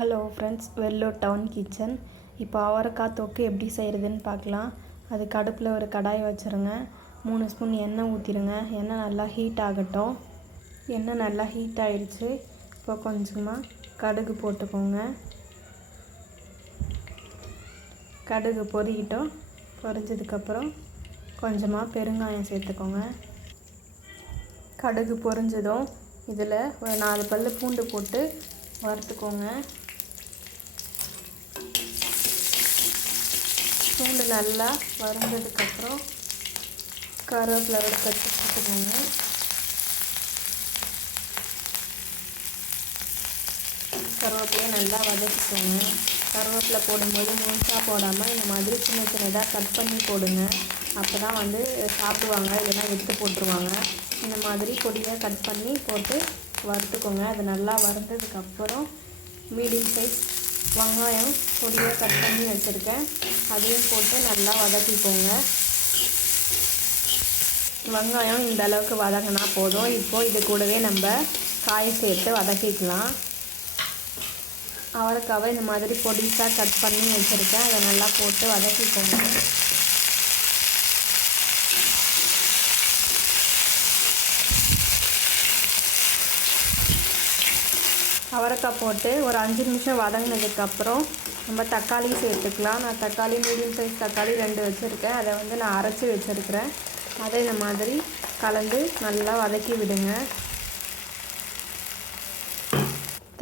Hello friends, Vellore town kitchen. இப்போ அவரைக்காய் தொக்கு எப்படி செய்கிறதுன்னு பார்க்கலாம். அதுக்கு அடுப்பில் ஒரு கடாய் வச்சுருங்க. 3 ஸ்பூன் எண்ணெய் ஊற்றிடுங்க. எண்ணெய் நல்லா ஹீட் ஆகட்டும். எண்ணெய் நல்லா ஹீட் ஆகிடுச்சு. இப்போ கொஞ்சமாக கடுகு போட்டுக்கோங்க. கடுகு பொரிக்கிட்டோம். பொரிஞ்சதுக்கப்புறம் கொஞ்சமாக பெருங்காயம் சேர்த்துக்கோங்க. கடுகு பொரிஞ்சதும் இதில் ஒரு 4 பல் பூண்டு போட்டு வறுத்துக்கோங்க. பூண்டு நல்லா வறுந்ததுக்கப்புறம் கருவேப்பிலை கட்டி போட்டுக்கோங்க. கருவேப்பிலையை நல்லா வதக்கிக்கோங்க. கருவேப்பிலை போடும்போது முழுசாக போடாமல் இந்த மாதிரி சின்ன சின்னதாக கட் பண்ணி போடுங்க. அப்போ தான் சாப்பிடுவாங்க, இல்லைன்னா விட்டு போட்டுருவாங்க. இந்த மாதிரி பொடியாக கட் பண்ணி போட்டு வறுத்துக்கோங்க. அது நல்லா வறுத்ததுக்கப்புறம் மீடியம் சைஸ் வெங்காயம் பொடியாக கட் பண்ணி வச்சுருக்கேன், அதையும் போட்டு நல்லா வதக்கிக்கோங்க. வெங்காயம் இந்த அளவுக்கு வதங்கினா போதும். இப்போது இது கூடவே நம்ம காய் சேர்த்து வதக்கிக்கலாம். அவரைக்காவை இந்த மாதிரி பொடிசாக கட் பண்ணி வச்சுருக்கேன், அதை நல்லா போட்டு வதக்கிக்கோங்க. அவரைக்காய் போட்டு ஒரு 5 நிமிஷம் வதங்கினதுக்கப்புறம் நம்ம தக்காளி சேர்த்துக்கலாம். நான் தக்காளி மீடியம் சைஸ் தக்காளி 2 வச்சுருக்கேன். அதை நான் அரைச்சி வச்சுருக்கிறேன். அதை இந்த மாதிரி கலந்து நல்லா வதக்கி விடுங்க.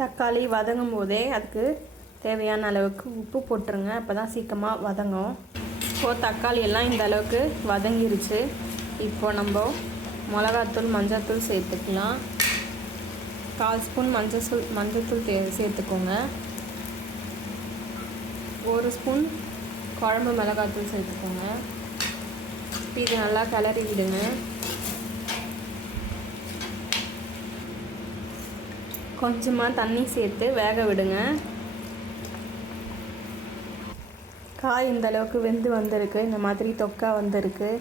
தக்காளி வதங்கும் போதே அதுக்கு தேவையான அளவுக்கு உப்பு போட்டுருங்க. அப்போ தான் சீக்கிரமாக வதங்கும். இப்போது தக்காளி எல்லாம் இந்த அளவுக்கு வதங்கிருச்சு. இப்போ நம்ம மிளகாத்தூள் மஞ்சள்தூள் சேர்த்துக்கலாம். 1/4 ஸ்பூன் மஞ்சள்தூள் சேர்த்துக்கோங்க. 1 ஸ்பூன் குழம்பு மிளகாத்தூள் சேர்த்துக்கோங்க. இது நல்லா கிளறி விடுங்க. கொஞ்சமாக தண்ணி சேர்த்து வேக விடுங்க. காய் இந்த அளவுக்கு வெந்து வந்திருக்கு. இந்த மாதிரி தொக்கா வந்திருக்கு.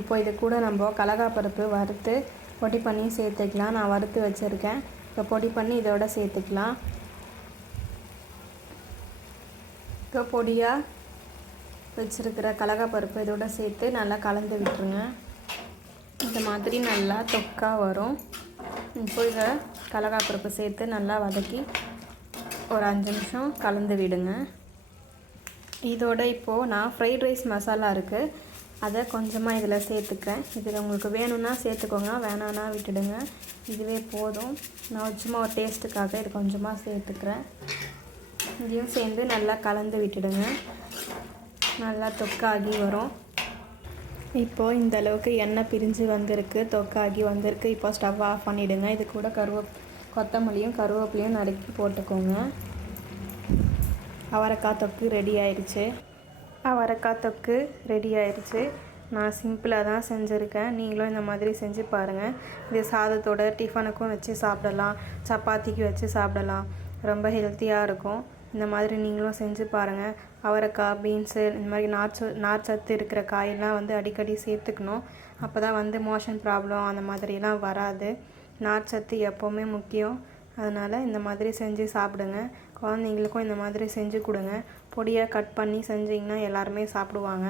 இப்போ இது கூட நம்ம கடலைப்பருப்பு வறுத்து பொடி பண்ணி சேர்த்துக்கலாம். நான் வறுத்து வச்சுருக்கேன். இப்போ பொடி பண்ணி இதோட சேர்த்துக்கலாம். இப்போ பொடியாக வச்சுருக்கிற கடலைப்பருப்பு இதோட சேர்த்து நல்லா கலந்து விட்டுருங்க. இந்த மாதிரி நல்லா தொக்கா வரும். இப்போ இதை கடலைப்பருப்பு சேர்த்து நல்லா வதக்கி ஒரு 5 நிமிஷம் கலந்து விடுங்க. இதோட இப்போது நான் ஃப்ரைட் ரைஸ் மசாலா இருக்குது, அதை கொஞ்சமாக இதில் சேர்த்துக்கிறேன். இதில் உங்களுக்கு வேணும்னா சேர்த்துக்கோங்க, வேணான்னா விட்டுடுங்க. இதுவே போதும். நான் சும்மா ஒரு டேஸ்ட்டுக்காக இது கொஞ்சமாக சேர்த்துக்கிறேன். இதையும் சேர்ந்து நல்லா கலந்து விட்டுடுங்க. நல்லா தொக்காகி வரும். இப்போது இந்த அளவுக்கு எண்ணெய் பிரிஞ்சு வந்திருக்கு, தொக்காகி வந்திருக்கு. இப்போ ஸ்டவ் ஆஃப் பண்ணிவிடுங்க. இது கூட கொத்தமல்லியும் கருவேப்பிலையும் நறுக்கி போட்டுக்கோங்க. அவரைக்காய் தொக்கு ரெடி ஆயிடுச்சு. அவரைக்காய் தொக்கு ரெடி ஆயிடுச்சு. நான் சிம்பிளாக தான் செஞ்சுருக்கேன். நீங்களும் இந்த மாதிரி செஞ்சு பாருங்கள். இது சாதத்தோட டிஃபனுக்கும் வச்சு சாப்பிடலாம், சப்பாத்திக்கு வச்சு சாப்பிடலாம். ரொம்ப ஹெல்த்தியாக இருக்கும். இந்த மாதிரி நீங்களும் செஞ்சு பாருங்கள். அவரைக்காய், பீன்ஸு, இந்த மாதிரி நார்ச்சத்து இருக்கிற காயெல்லாம் அடிக்கடி சேர்த்துக்கணும். அப்போ தான் மோஷன் ப்ராப்ளம் அந்த மாதிரிலாம் வராது. நார்ச்சத்து எப்போவுமே முக்கியம். அதனால் இந்த மாதிரி செஞ்சு சாப்பிடுங்க. குழந்தைங்களுக்கும் இந்த மாதிரி செஞ்சு கொடுங்க. பொடியாக கட் பண்ணி செஞ்சிங்கன்னா எல்லாருமே சாப்பிடுவாங்க.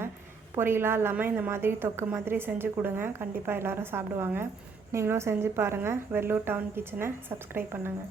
பொரியலாக இல்லாமல் இந்த மாதிரி தொக்கு மாதிரி செஞ்சு கொடுங்க. கண்டிப்பாக எல்லோரும் சாப்பிடுவாங்க. நீங்களும் செஞ்சு பாருங்கள். வெல்லூர் டவுன் கிச்சனை சப்ஸ்கிரைப் பண்ணுங்கள்.